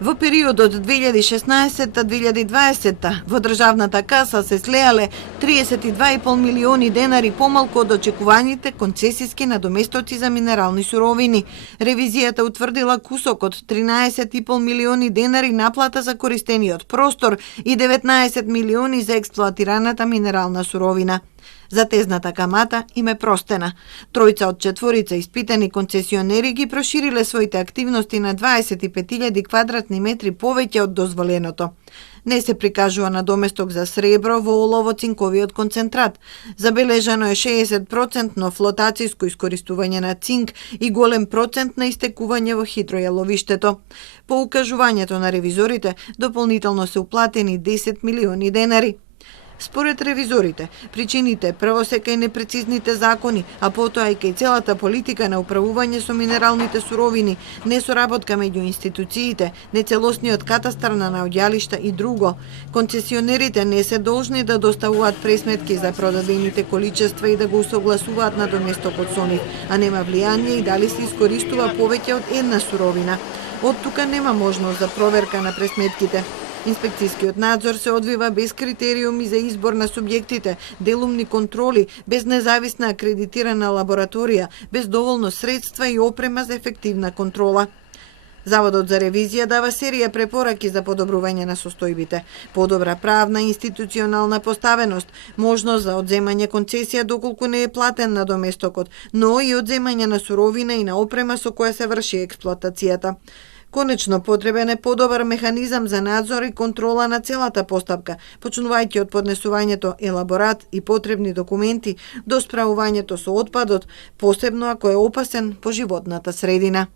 Во периодот 2016-2020 во државната каса се слеале 32,5 милиони денари помалку од очекуваните концесиски надоместоци за минерални суровини. Ревизијата утврдила кусок од 13,5 милиони денари наплата за користениот простор и 19 милиони за експлоатираната минерална суровина. Затезната камата им е простена. Тројца од четворица испитани концесионери ги прошириле своите активности на 25.000 квадратни метри повеќе од дозволеното. Не се прикажува надоместок за сребро во олово-цинковиот концентрат. Забележано е 60% флотацијско искористување на цинк и голем процент на истекување во хидројаловиштето. По укажувањето на ревизорите, дополнително се уплатени 10 милиони денари. Според ревизорите, причините прво се кај непрецизните закони, а потоа и кај целата политика на управување со минералните суровини, несоработка меѓу институциите, нецелосниот катастар на наоѓалишта и друго. Концесионерите не се должни да доставуваат пресметки за продадените количества и да го усогласуваат надоместокот со нив, а нема влијание и дали се искористува повеќе од една суровина. Од тука нема можност за проверка на пресметките. Инспекцијскиот надзор се одвива без критериуми за избор на субјектите, делумни контроли, без независна акредитирана лабораторија, без доволно средства и опрема за ефективна контрола. Заводот за ревизија дава серија препораки за подобрување на состојбите, подобра правна и институционална поставеност, можност за одземање концесија доколку не е платен надоместокот, но и одземање на суровина и на опрема со која се врши експлоатацијата. Конечно, потребен е подобар механизам за надзор и контрола на целата постапка, почнувајќи од поднесувањето елаборат и потребни документи до справувањето со отпадот, посебно ако е опасен по животната средина.